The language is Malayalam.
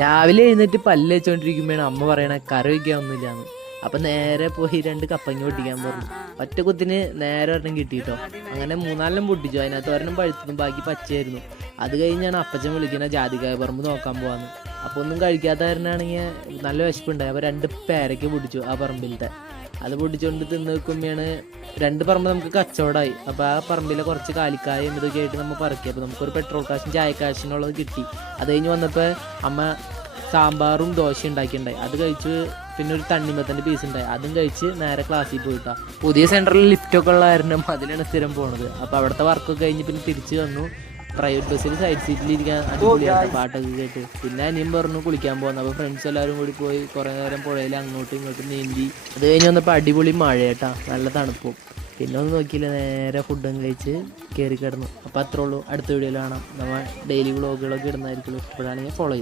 രാവിലെ എഴുന്നേറ്റ് പല്ല് വെച്ചോണ്ടിരിക്കുമ്പോഴാണ് അമ്മ പറയണ കറി വയ്ക്കാൻ ഒന്നുമില്ലാന്ന്. അപ്പൊ നേരെ പോയി 2 കപ്പങ്ങ പൊട്ടിക്കാൻ പറഞ്ഞു. ഒറ്റ കുത്തിന് നേരെ ഒരെണ്ണം കിട്ടിയിട്ടോ. അങ്ങനെ 3-4 പൊട്ടിച്ചു. അതിനകത്ത് ഒരെണ്ണം പഴുത്തതും ബാക്കി പച്ചയായിരുന്നു. അത് കഴിഞ്ഞാണ് അപ്പച്ചൻ വിളിക്കുന്ന ജാതിക്കായ പറമ്പ് നോക്കാൻ പോവാന്ന്. അപ്പോൾ ഒന്നും കഴിക്കാത്ത കാരനാണെങ്കിൽ നല്ല വിശപ്പുണ്ടായി. അപ്പോൾ 2 പേരയ്ക്ക് പൊട്ടിച്ചു ആ പറമ്പിലത്തെ. അത് പൊട്ടിച്ചുകൊണ്ട് തിന്ന് വെക്കുമ്പോഴാണ് 2 പറമ്പ് നമുക്ക് കച്ചവടമായി. അപ്പോൾ ആ പറമ്പിലെ കുറച്ച് കാലിക്കായും ഇതൊക്കെ ആയിട്ട് നമ്മൾ പറക്കി. അപ്പോൾ നമുക്കൊരു പെട്രോൾ കാശും ചായക്കാശിനുള്ളത് കിട്ടി. അത് കഴിഞ്ഞ് വന്നപ്പോൾ അമ്മ സാമ്പാറും ദോശയും ഉണ്ടാക്കിയിട്ടുണ്ടായി. അത് കഴിച്ച് പിന്നെ ഒരു തണ്ണിമത്തൻ്റെ പീസ് ഉണ്ടായി. അതും കഴിച്ച് നേരെ ക്ലാസ്സിൽ പോയിട്ടാ. പുതിയ സെൻറ്ററിൽ ലിഫ്റ്റൊക്കെ ഉള്ള കാരണം അതിലാണ് സ്ഥിരം പോണത്. അപ്പോൾ അവിടുത്തെ വർക്കൊക്കെ കഴിഞ്ഞ് പിന്നെ തിരിച്ച് വന്നു. പ്രൈവറ്റ് ബസ്സിൽ സൈഡ് സീറ്റിലിരിക്കാൻ അടിപൊളിയാണ്, പാട്ടൊക്കെ കേട്ട്. പിന്നെ അനിയും പറഞ്ഞു കുളിക്കാൻ പോകുന്നത്. അപ്പോൾ ഫ്രണ്ട്സ് എല്ലാവരും കൂടി പോയി കുറേ നേരം പുഴയിൽ അങ്ങോട്ടും ഇങ്ങോട്ടും നീന്തി. അത് കഴിഞ്ഞ് വന്നപ്പോൾ അടിപൊളി മഴയേട്ടാ, നല്ല തണുപ്പും. പിന്നെ ഒന്നും നോക്കിയില്ല, നേരെ ഫുഡും കഴിച്ച് കയറി കിടന്നു. അപ്പോൾ അത്രേ ഉള്ളൂ. അടുത്ത വീഡിയോയിൽ കാണാം. നമ്മൾ ഡെയിലി വ്ളോഗുകളൊക്കെ ഇടുന്നതായിരിക്കും. ഇപ്പോഴാണെങ്കിൽ ഫോളോ ചെയ്തു.